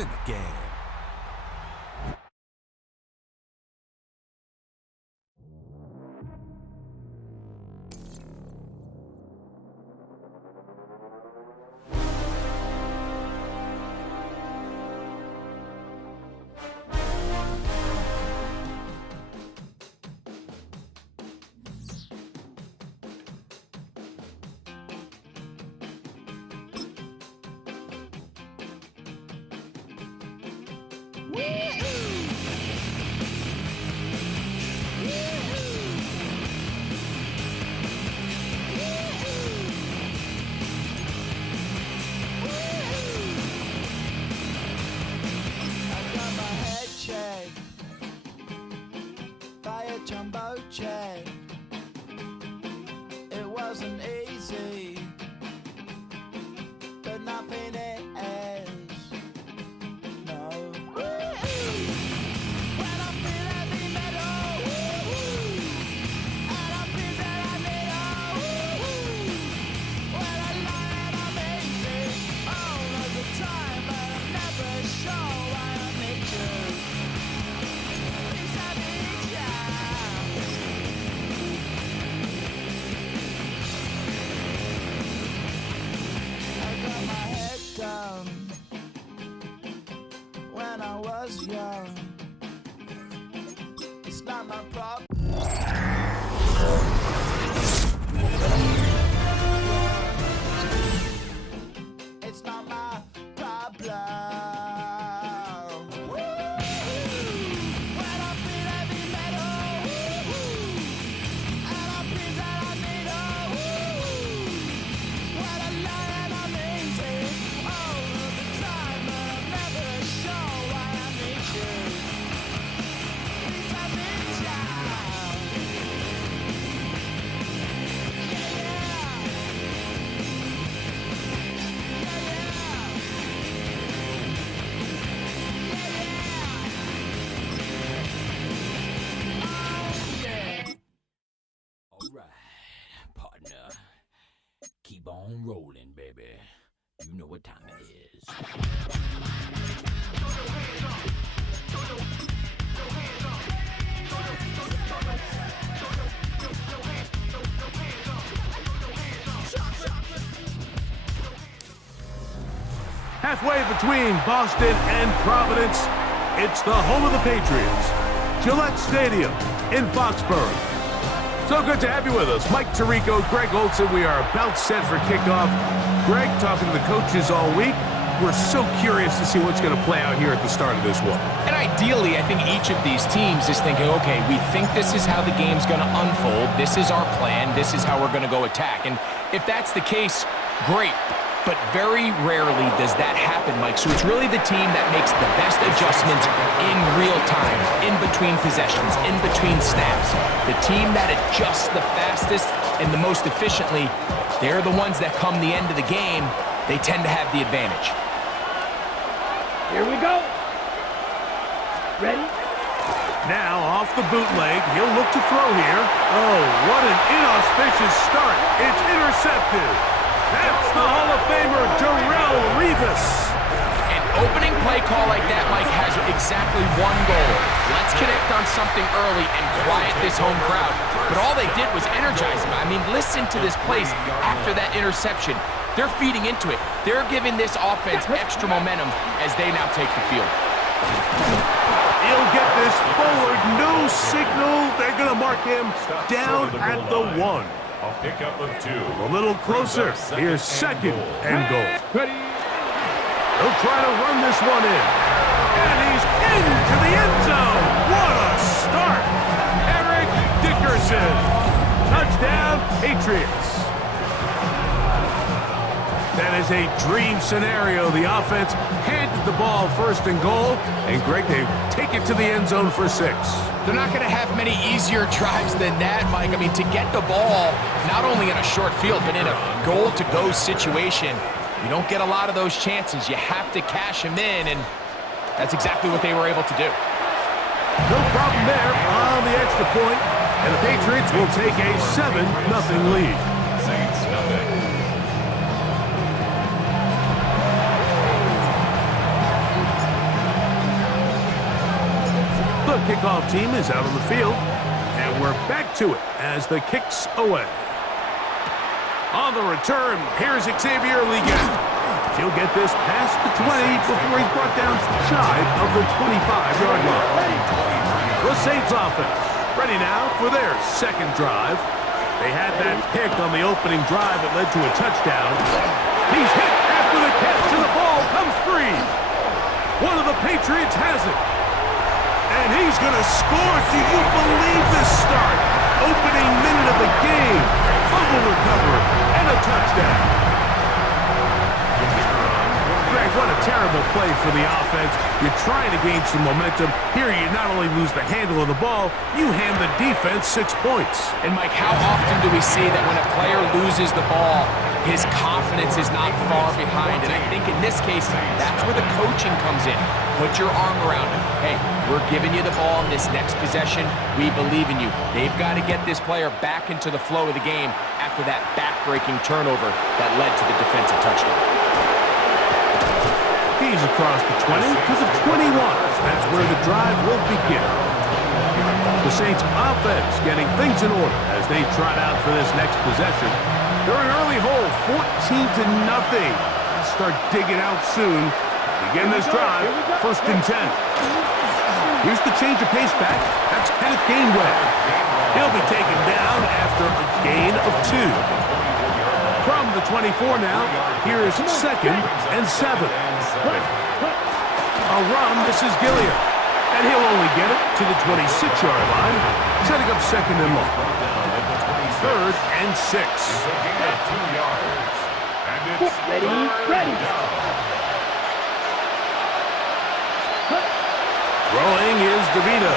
in the game. Jumbo jet. It wasn't easy, but nothing is. No. When I feel heavy metal, and I feel that I need when I lie and I'm easy all of the time, but I'm never sure why I need you. Inside me, yeah. When I was young, it's not my problem. It's not my problem. When I feel heavy metal, and I feel that I need when I lie and I'm easy all of the time, but I'm never sure why I need you. Please have me down. Yeah, yeah. All right, partner. Keep on rolling, baby. You know what time it is. Halfway between Boston and Providence, it's the home of the Patriots, Gillette Stadium in Foxborough. So good to have you with us. Mike Tirico, Greg Olson. We are about set for kickoff. Greg, talking to the coaches all week. We're so curious to see what's going to play out here at the start of this one. And ideally, I think each of these teams is thinking, okay, we think this is how the game's going to unfold. This is our plan. This is how we're going to go attack. And if that's the case, great. But very rarely does that happen, Mike. So it's really the team that makes the best adjustments in real time, in between possessions, in between snaps. The team that adjusts the fastest and the most efficiently, they're the ones that come the end of the game, they tend to have the advantage. Here we go. Ready? Now, off the bootleg, he'll look to throw here. Oh, what an inauspicious start. It's intercepted. That's the Hall of Famer, Darrelle Revis. An opening play call like that, Mike, has exactly one goal. Let's connect on something early and quiet this home crowd. But all they did was energize them. I mean, listen to this place after that interception. They're feeding into it. They're giving this offense extra momentum as they now take the field. He'll get this forward, no signal. They're going to mark him down at the 1. A pickup of 2. A little closer. Here's second and goal. Ready. He'll try to run this one in. And he's into the end zone. What a start. Eric Dickerson. Touchdown, Patriots. That is a dream scenario. The offense handed the ball first and goal. And Greg, they take it to the end zone for 6. They're not going to have many easier drives than that, Mike. I mean, to get the ball, not only in a short field, but in a goal-to-go situation, you don't get a lot of those chances. You have to cash them in, and that's exactly what they were able to do. No problem there on the extra point, and the Patriots will take a 7-0 lead. Saints nothing. kickoff team is out on the field, and we're back to it as the kick's away. On the return, here's Xavier Ligon. He'll get this past the 20 before he's brought down shy of the 25-yard line. The Saints offense ready now for their second drive. They had that pick on the opening drive that led to a touchdown. He's hit after the catch, and the ball comes free. One of the Patriots has it. And he's going to score. Do you believe this start? Opening minute of the game. Fumble recovery and a touchdown. Greg, what a terrible play for the offense. You're trying to gain some momentum. Here you not only lose the handle of the ball, you hand the defense 6 points. And Mike, how often do we see that when a player loses the ball, his confidence is not far behind? And I think in this case, that's where the coaching comes in. Put your arm around him. Hey, we're giving you the ball in this next possession. We believe in you. They've got to get this player back into the flow of the game after that back-breaking turnover that led to the defensive touchdown. He's across the 20 to the 21. That's where the drive will begin. The Saints offense getting things in order as they trot out for this next possession. They're an early hole, 14-0. Start digging out soon. Begin this drive, 1st and 10. Here's the change of pace back. That's Kenneth Gainwell. He'll be taken down after a gain of 2. From the 24 now, here's 2nd and 7. A run, this is Gilliam. And he'll only get it to the 26-yard line, setting up 2nd and long. 3rd and 6. Ready. Throwing is DeVito.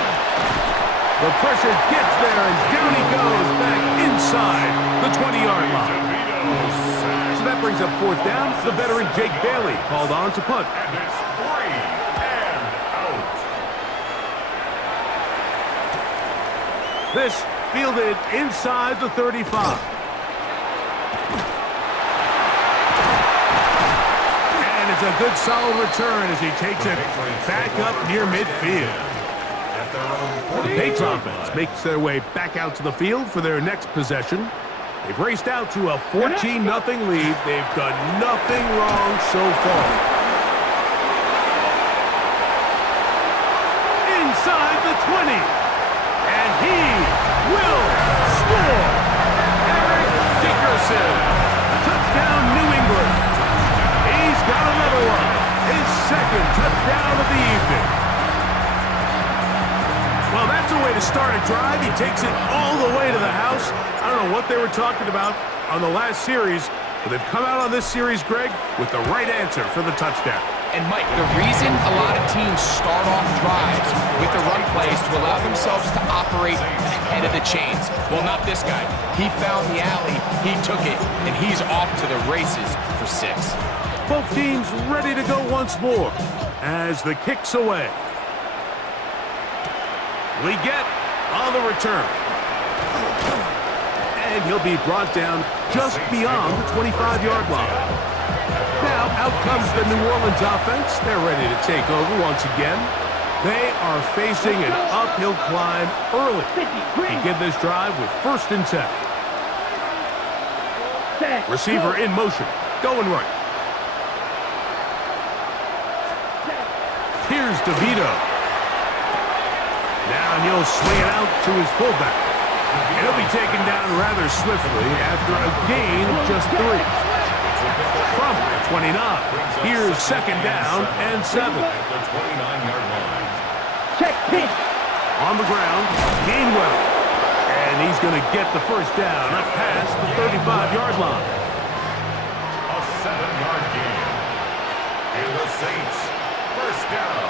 The pressure gets there, and down he goes back inside the 20-yard line. So that brings up 4th down. The veteran Jake Bailey called on to punt. And it's 3 and out. This fielded inside the 35. And it's a good solid return as he takes it back up near midfield. The Patriots offense makes their way back out to the field for their next possession. They've raced out to a 14-0 lead. They've done nothing wrong so far. Inside the 20. And he will score. Eric Dickerson. Touchdown, New England. He's got another one. His 2nd touchdown of the evening. Well, that's a way to start a drive. He takes it all the way to the house. I don't know what they were talking about on the last series, but they've come out on this series, Greg, with the right answer for the touchdown. And Mike, the reason a lot of teams start off drives with the run plays to allow themselves to operate ahead of the chains. Well, not this guy. He found the alley, he took it, and he's off to the races for 6. Both teams ready to go once more as the kick's away. We get on the return. And he'll be brought down just beyond the 25-yard line. Now, out comes the New Orleans offense. They're ready to take over once again. They are facing an uphill climb early. Begin this drive with 1st and 10. Receiver in motion, going right. Here's DeVito. Now he'll swing it out to his fullback. And he'll be taken down rather swiftly after a gain of just 3. From 29, here's 2nd down and 7. Check pitch. On the ground, Gainwell. And he's going to get the 1st down up past the 35-yard line. A 7-yard gain. And the Saints, 1st down.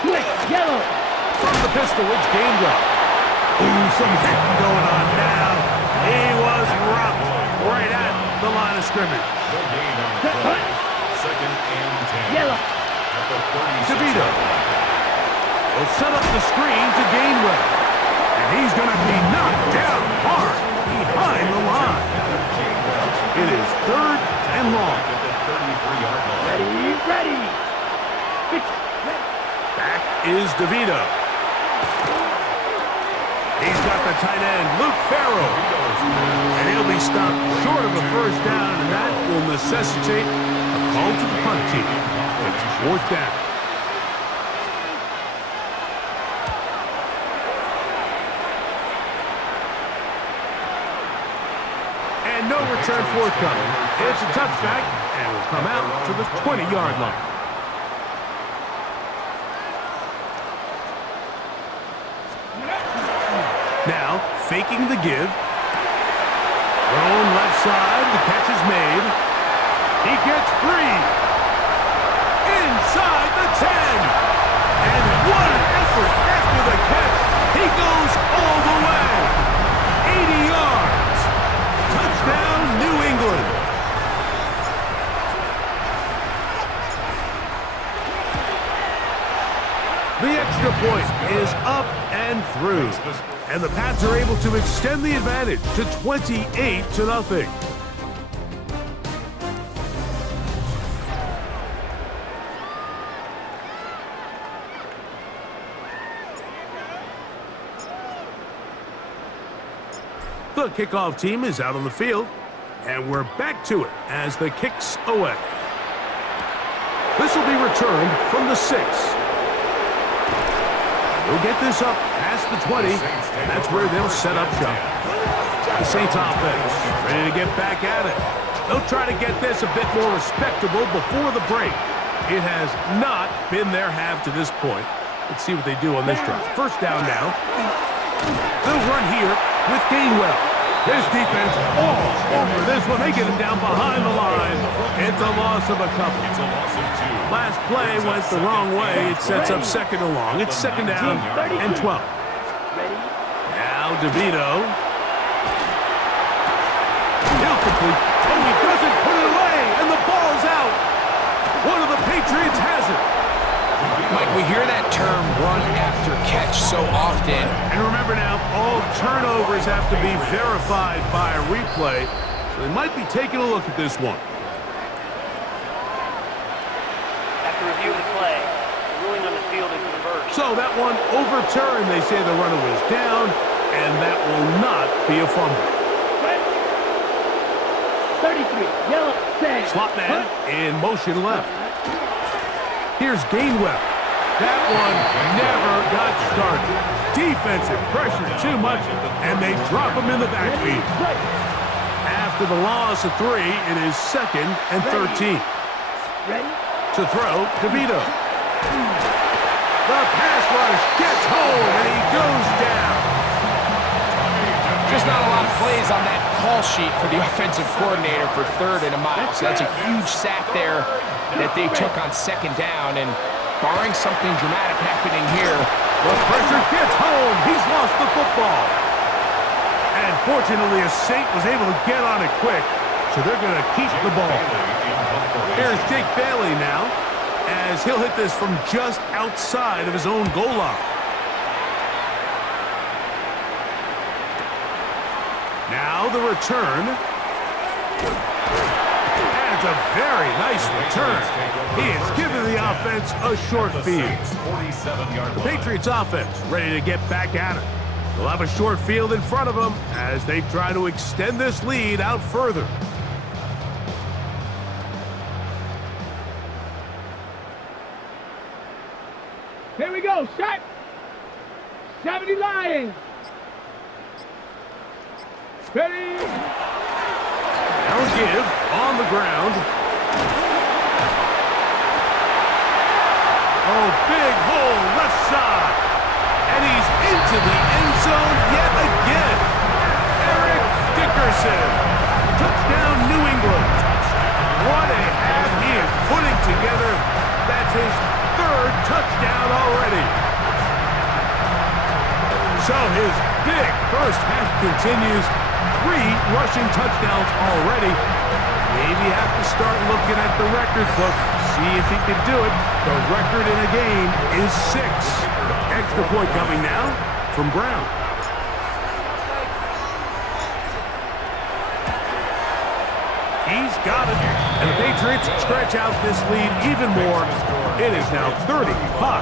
Quick, yellow. From the pistol, it's Gainwell. Ooh, some hitting going on now. He was rocked right at the line of scrimmage. The gain on the play. 2nd and 10. Yellow. At the 36. DeVito will set up the screen to Gainwell. And he's going to be knocked down hard behind the line. It is 3rd and long. At the 33-yard line. Ready. Back is DeVito. He's got the tight end, Luke Farrell. And he'll be stopped short of a first down, and that will necessitate a call to the punt team. It's fourth down. And no return forthcoming. It's a touchback, and will come out to the 20-yard line. Now, faking the give. Thrown left side, the catch is made. He gets free. Inside the 10. And what an effort after the catch. He goes all the way. 80 yards. Touchdown, New England. The extra point is up and through. And the Pats are able to extend the advantage to 28-0. The kickoff team is out on the field, and we're back to it as the kick's away. This will be returned from the 6. They'll get this up past the 20, and that's where they'll set up shop. The Saints offense ready to get back at it. They'll try to get this a bit more respectable before the break. It has not been their half to this point. Let's see what they do on this drive. First down now. They'll run here with Gainwell. His defense all over this one. They get him down behind the line. It's a loss of a couple. Last play went the wrong way. It sets up second and long. It's second down and 12. Now DeVito. He'll complete. Oh, he doesn't put it away, and the ball's out. One of the Patriots has it. Mike, we hear that term run after catch so often. And remember now, all turnovers have to be verified by a replay, so they might be taking a look at this one. After reviewing the play, the ruling on the field is reversed. So that one overturned. They say the runner was down, and that will not be a fumble. 33, yellow, tag. Slot man in motion left. Here's Gainwell. That one never got started. Defensive pressure too much, and they drop him in the backfield. After the loss of 3, it is second and 13. Ready? To throw, DeVito. The pass rush gets home, and he goes down. Just not a lot of plays on that call sheet for the offensive coordinator for 3rd and a mile. So that's a huge sack there that they took on second down, and barring something dramatic happening here, the pressure gets home. He's lost the football. And fortunately, a Saint was able to get on it quick, so they're going to keep the ball. Here's Jake Bailey now, as he'll hit this from just outside of his own goal line. Now the return. And it's a very nice return. He has given the offense a short field. The Patriots offense ready to get back at it. They'll have a short field in front of them as they try to extend this lead out further. Here we go, shot. 70 Lions. Ready? Now give on the ground. Oh, big hole left side. And he's into the end zone yet again. Eric Dickerson. Touchdown, New England. What a half he is putting together. That's his 3rd touchdown already. So his big first half continues. 3 rushing touchdowns already. Maybe have to start looking at the record book. See if he can do it. The record in a game is 6. Extra point coming now from Brown. He's got it. And the Patriots stretch out this lead even more. It is now 35-0.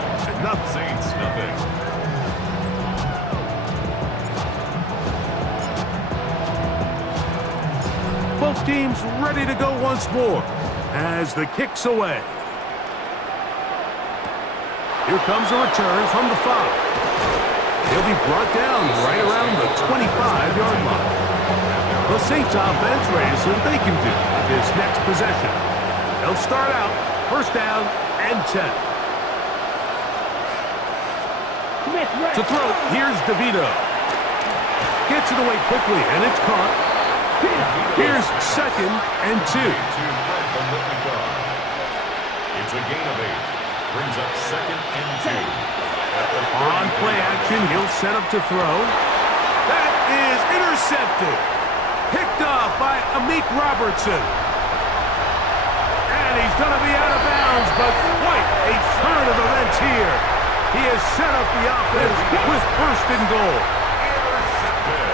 Both teams ready to go once more as the kick's away. Here comes a return from the 5. He'll be brought down right around the 25-yard line. The Saints offense ready to see what they can do with this next possession. They'll start out first down and 10. To throw, here's DeVito. Gets it away quickly, and it's caught. Here's second and 2. It's a gain of 8. Brings up second and 2. On play action, he'll set up to throw. That is intercepted. Picked off by Amik Robertson. And he's going to be out of bounds, but quite a turn of events here. He has set up the offense with first and goal. Intercepted.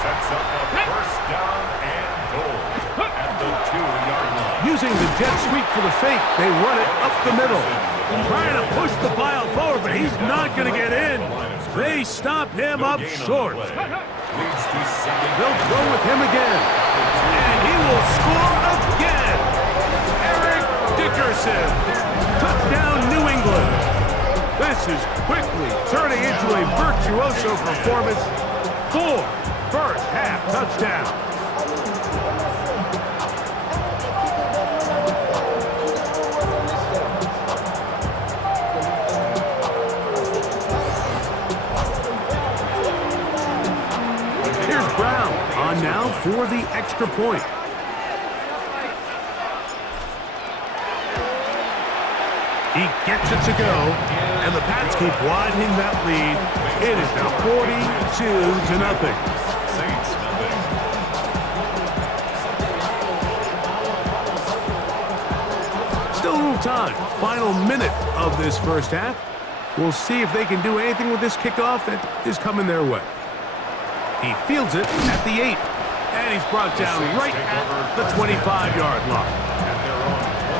Sets up a first down and goal at the 2-yard line. Using the jet sweep for the fake, they run it up the middle. Trying to push the pile forward, but he's not going to get in. They stop him up short. They'll go with him again. And he will score again. Eric Dickerson. Touchdown, New England. This is quickly turning into a virtuoso performance. 4 first-half touchdowns. Here's Brown on now for the extra point. He gets it to go, and the Pats keep widening that lead. It is now 42-0. Saints nothing. Still a little time. Final minute of this first half. We'll see if they can do anything with this kickoff that is coming their way. He fields it at the 8, and he's brought down right at the 25-yard line.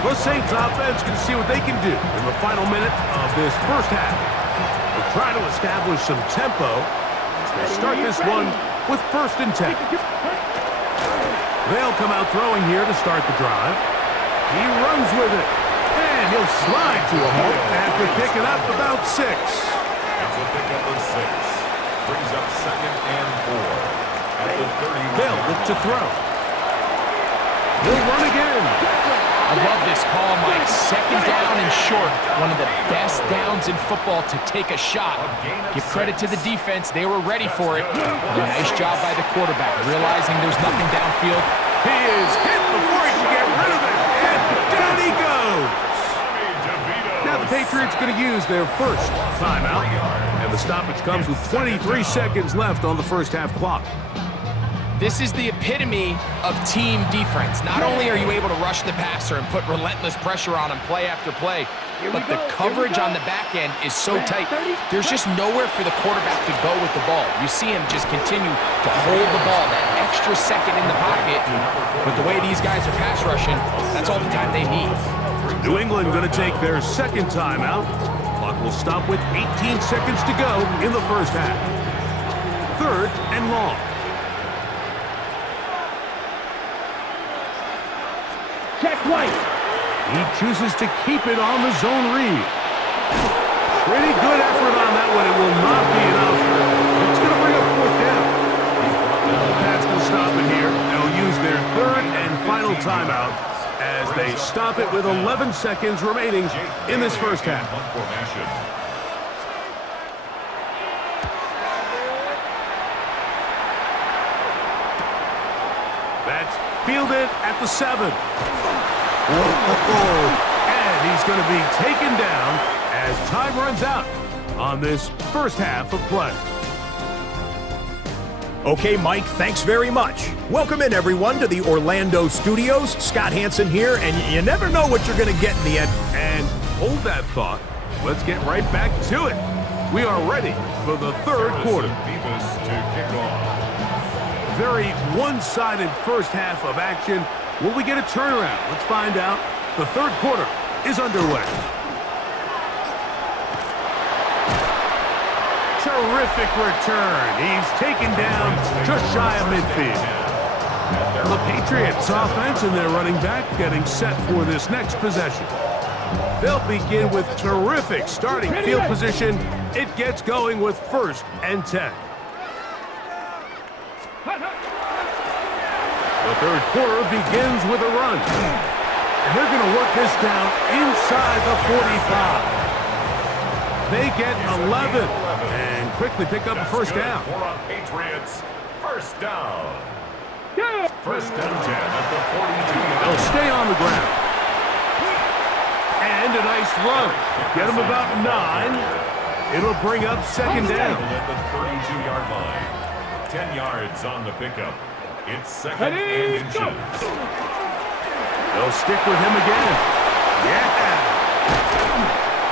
The Saints offense can see what they can do in the final minute of this first half. They'll try to establish some tempo as they start this one with first and 10. They'll come out throwing here to start the drive. He runs with it, and he'll slide to a halt after picking up about 6. It's a pickup of 6. Brings up second and 4 at the 30. They'll look to throw. He'll run again. I love this call, Mike. Second down and short. One of the best downs in football to take a shot. Give credit to the defense. They were ready for it. A nice job by the quarterback, realizing there's nothing downfield. He is hit before he can get rid of it, and down he goes. Now the Patriots going to use their first timeout, and the stoppage comes with 23 seconds left on the first half clock. This is the epitome of team defense. Not only are you able to rush the passer and put relentless pressure on him play after play, but the coverage on the back end is so tight. There's just nowhere for the quarterback to go with the ball. You see him just continue to hold the ball that extra second in the pocket. With the way these guys are pass rushing, that's all the time they need. New England going to take their second timeout. Clock will stop with 18 seconds to go in the first half. Third and long. Check right. He chooses to keep it on the zone read. Pretty good effort on that one. It will not be enough. It's going to bring up fourth down. The Pats will stop it here. They'll use their third and final timeout as they stop it with 11 seconds remaining in this first half. That's fielded at the 7. And he's going to be taken down as time runs out on this first half of play. Okay, Mike, thanks very much. Welcome in, everyone, to the Orlando studios. Scott Hansen here, and you never know what you're going to get in the end. And hold that thought. Let's get right back to it. We are ready for the third quarter. Very one-sided first half of action. Will we get a turnaround? Let's find out. The third quarter is underway. Terrific return. He's taken down just shy of midfield. the Patriots offense and their running back getting set for this next possession. They'll begin with terrific starting field position. It gets going with 1st and 10. The third quarter begins with a run. And they're going to work this down inside the 45. They get 11 and quickly pick up a first down. For a Patriots first down. First and 10 at the 42. They'll stay on the ground. And a nice run. Get them about 9. It'll bring up second down. At the 32-yard line. 10 yards on the pickup. It's second and inches. They'll stick with him again. Yeah.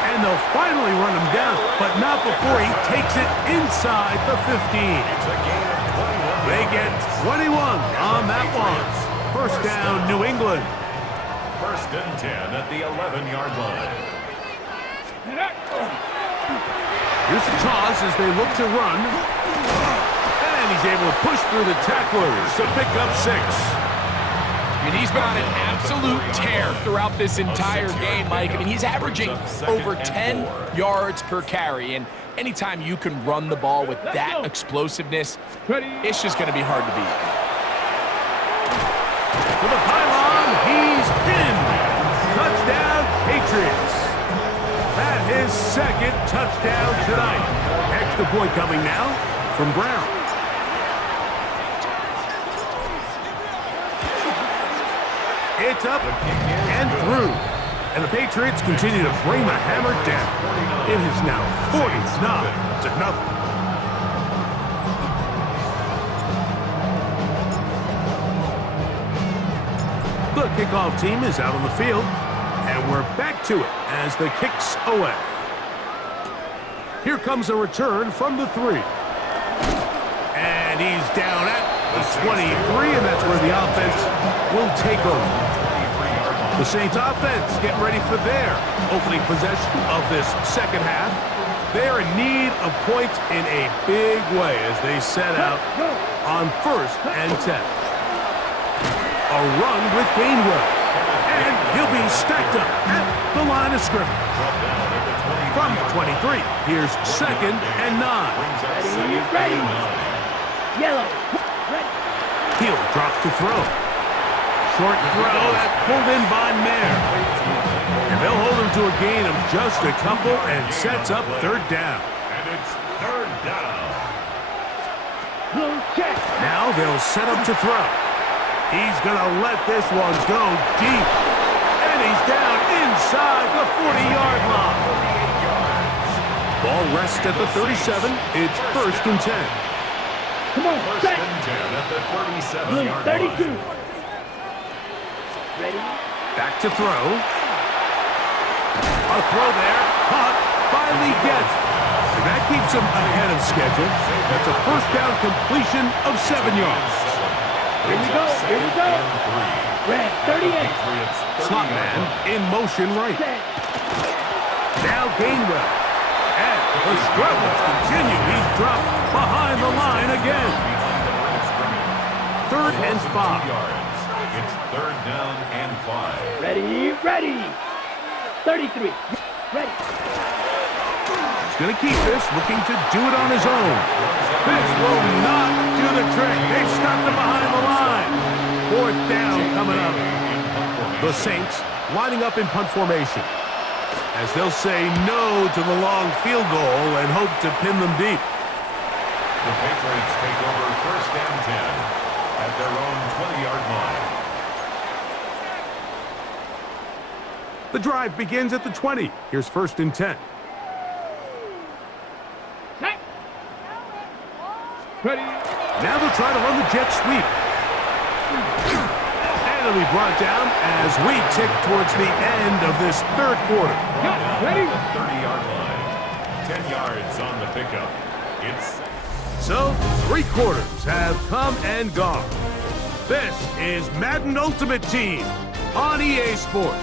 And they'll finally run him down, but not before he takes it inside the 15. It's a gain of 21. They get 21 on that one. First down, New England. First and 10 at the 11-yard line. Here's the toss as they look to run. And he's able to push through the tacklers to pick up 6. I mean, he's been on an absolute tear throughout this entire game, Mike. I mean, he's averaging over 10 yards per carry, and anytime you can run the ball with that explosiveness, it's just going to be hard to beat. To the pylon, he's in. Touchdown, Patriots. That his second touchdown tonight. Extra point coming now from Brown. It's up and through. And the Patriots continue to bring the hammer down. It is now 49-0. The kickoff team is out on the field, and we're back to it as the kick's away. Here comes a return from the 3. And he's down at the 23, and that's where the offense will take over. The Saints offense getting ready for their opening possession of this second half. They're in need of points in a big way as they set out on 1st and 10. A run with Gainwell. And he'll be stacked up at the line of scrimmage. From the 23, here's 2nd and 9. Ready. Yellow. Ready. He'll drop to throw. Short throw, that's pulled in by Mayer. And they'll hold him to a gain of just a couple and sets up 3rd down. And it's 3rd down. Blue check. Now they'll set up to throw. He's going to let this one go deep. And he's down inside the 40-yard line. Ball rests at the 37. It's 1st and 10. Come on, First set. and 10 at the Blue 37-yard 32. line. Ready. Back to throw. A throw there. Caught by Lee Getz. And that keeps him ahead of schedule. That's a first down completion of 7 yards. Here we go. Here we go. Red 38. Slot man in motion right. Set. Now Gainwell. And the struggles continue. He's dropped behind the line again. 3rd and 5. It's 3rd down and 5. Ready. 33. Ready. He's going to keep this, looking to do it on his own. This will not do the trick. They've stopped him behind the line. 4th down coming up. The Saints lining up in punt formation, as they'll say no to the long field goal and hope to pin them deep. The Patriots take over 1st and 10 at their own 20-yard line. The drive begins at the 20. Here's 1st and 10. Set. Ready. Now they'll try to run the jet sweep. And it'll be brought down as we tick towards the end of this 3rd quarter. Ready. 30-yard line. 10 yards on the pickup. It's So, 3 quarters have come and gone. This is Madden Ultimate Team on EA Sports.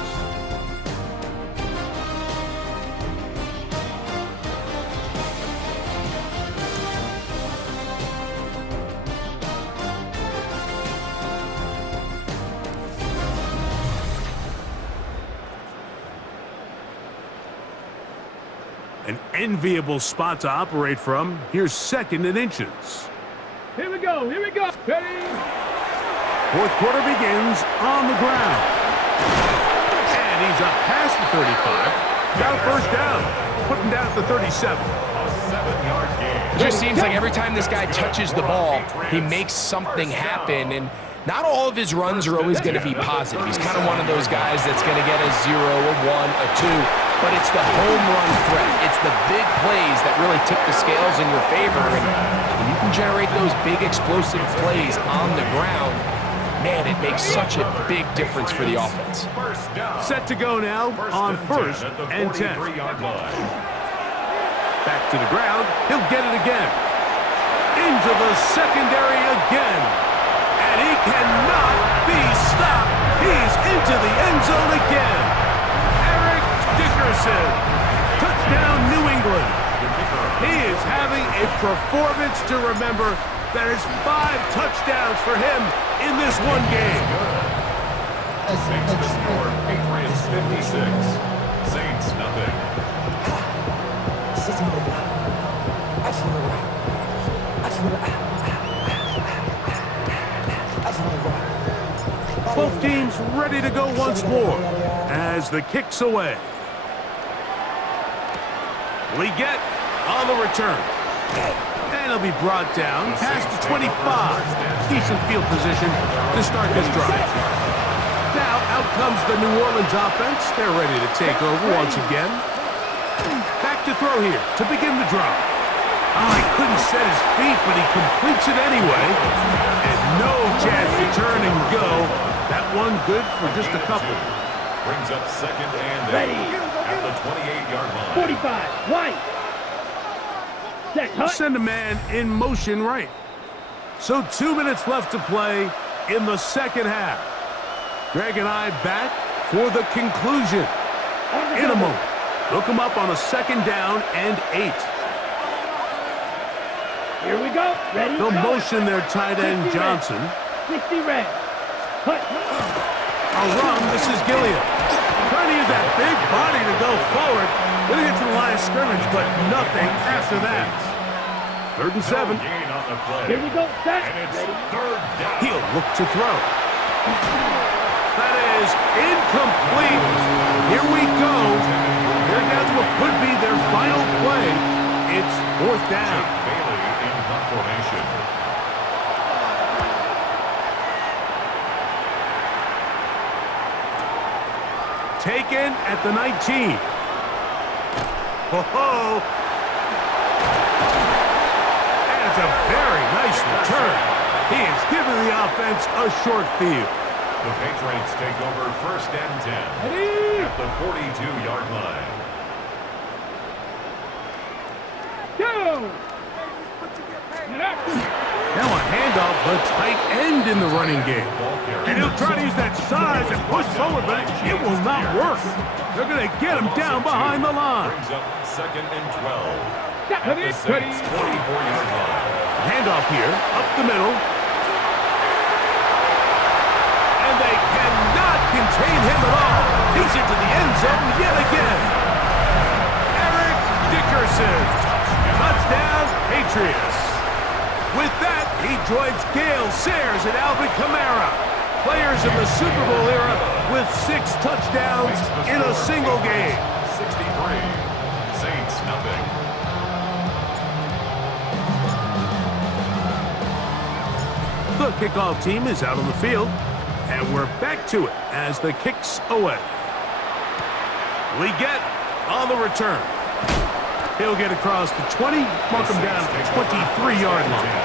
An enviable spot to operate from. Here's 2nd and inches. Here we go. Here we go. Ready? 4th quarter begins on the ground. And he's up past the 35. Got a first down. Putting down at the 37. A 7-yard gain. It just seems like every time this guy touches the ball, he makes something happen. And not all of his runs are always going to be positive. He's kind of one of those guys that's going to get a 0, a 1, a 2. But it's the home run threat. It's the big plays that really tip the scales in your favor. And when you can generate those big explosive plays on the ground, man, it makes such a big difference for the offense. Set to go now on 1st and 10. Back to the ground. He'll get it again. Into the secondary again. And he cannot be stopped. He's into the end zone again. Eric Dickerson. Touchdown, New England. He is having a performance to remember. That is 5 touchdowns for him in this one game. Makes the score Patriots 56, Saints nothing. Both teams ready to go once more as the kick's away. Leggett on the return. And he'll be brought down past the 25. Decent field position to start this drive. Now out comes the New Orleans offense. They're ready to take over once again. Back to throw here to begin the drive. Oh, he couldn't set his feet, but he completes it anyway. And no chance to turn and go. That one good for just a couple. Brings up 2nd and 8 at the 28-yard line. 45. White. Send a man in motion right. So 2 minutes left to play in the 2nd half. Greg and I back for the conclusion. In a moment, they'll come up on a 2nd down and 8. Here we go. Ready? They'll motion their tight end Johnson. 60 red. Cut. A run, this is Gilliam. Trying to use that big body to go forward. Gonna get to the line of scrimmage, but nothing after that. 3rd and 7. Gain on the play. Here we go. Set. And it's Ready? 3rd down. He'll look to throw. That is incomplete. Here we go. They're down to what could be their final play. It's 4th down. Bailey in punt formation. Taken at the 19. Ho-ho! And it's a very nice return. He has given the offense a short field. The Patriots take over 1st and 10 Ready? at the 42-yard line. Go. Now a handoff, the tight end in the running game. And he'll try to use that size and push forward, but it will not work. They're going to get him down behind the line. Brings up 2nd and 12 at the Saints' 44-yard line. Handoff here, up the middle. And they cannot contain him at all. He's into the end zone yet again. Eric Dickerson. Touchdown, Patriots. With that, he joins Gale Sayers and Alvin Kamara, players in the Super Bowl era with 6 touchdowns in a single game. 63, Saints nothing. The kickoff team is out on the field, and we're back to it as the kick's away. Leggett on the return. He'll get across the 20, mark him down at the 23-yard line.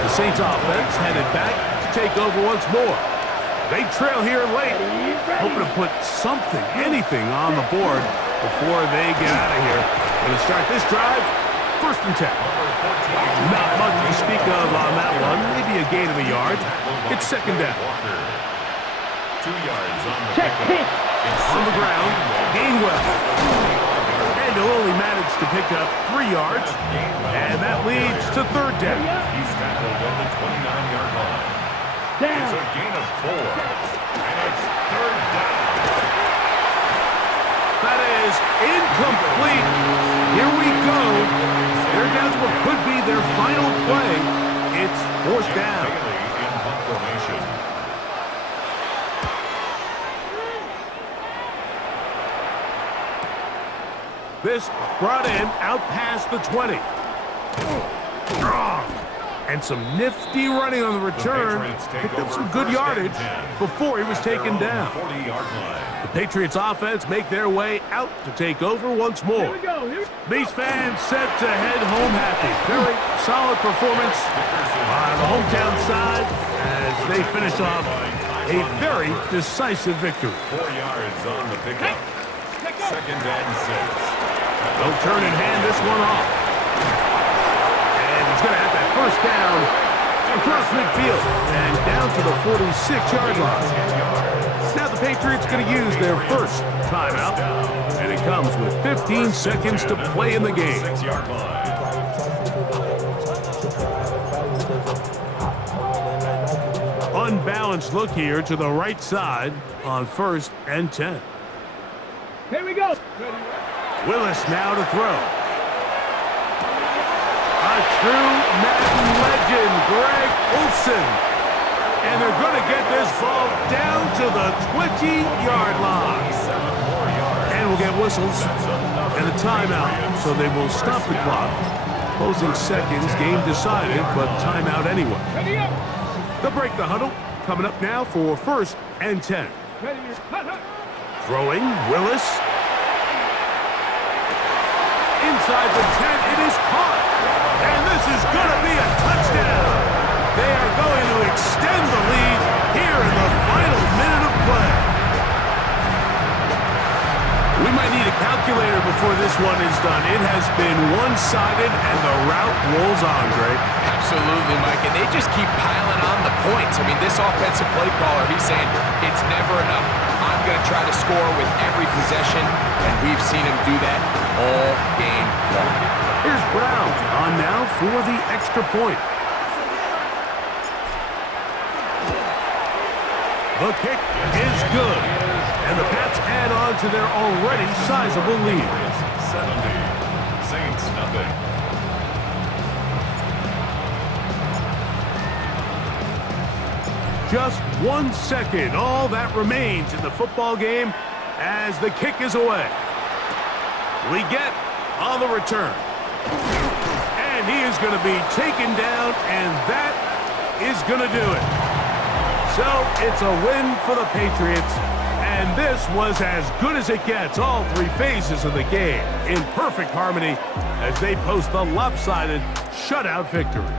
The Saints offense headed back to take over once more. They trail here late, hoping to put something, anything on the board before they get out of here. Going to start this drive, 1st and 10. Not much to speak of on that one, maybe a gain of a yard. It's 2nd down. 2 yards on the Check. pickup. On the ground, Gainwell. And he'll only manage to pick up 3 yards, and that leads to 3rd down. He's tackled at the 29-yard line. It's a gain of 4, and it's 3rd down. That is Incomplete. Here we go. They're down to what could be their final play. It's fourth down. In punt formation. This brought in out past the 20. Strong. And some nifty running on the return. Picked up some good yardage before he was taken down. 40-yard line. The Patriots offense make their way out to take over once more. These fans set to head home happy. Very solid performance on the hometown side as they finish off a very decisive victory. 4 yards on the pickup. Second and 6. They'll turn and hand this one off. And he's going to have that first down across midfield and down to the 46-yard line. Now the Patriots going to use their first timeout, and it comes with 15 seconds to play in the game. 6-yard line. Unbalanced look here to the right side on 1st and 10. Here we go. Willis now to throw. A true Madden legend, Greg Olsen. And they're going to get this ball down to the 20-yard line. And we'll get whistles and a timeout, so they will stop the clock. Closing seconds, game decided, but timeout anyway. They'll break the huddle. Coming up now for 1st and 10. Throwing, Willis. Inside the 10, it is caught. And this is going to be a touchdown. They are going to extend the lead here in the final minute of play. We might need a calculator before this one is done. It has been one-sided, and the route rolls on, Greg. Absolutely, Mike, and they just keep piling on the points. I mean, this offensive play caller, he's saying it's never enough. I'm going to try to score with every possession, and we've seen him do that all game long. Here's Brown on now for the extra point. The kick is good, and the Pats add on to their already sizable lead. 70. Saints nothing. Just 1 second, all that remains in the football game as the kick is away. We get on the return. And he is going to be taken down, and that is going to do it. So it's a win for the Patriots, and this was as good as it gets. All 3 phases of the game in perfect harmony as they post the lopsided shutout victory.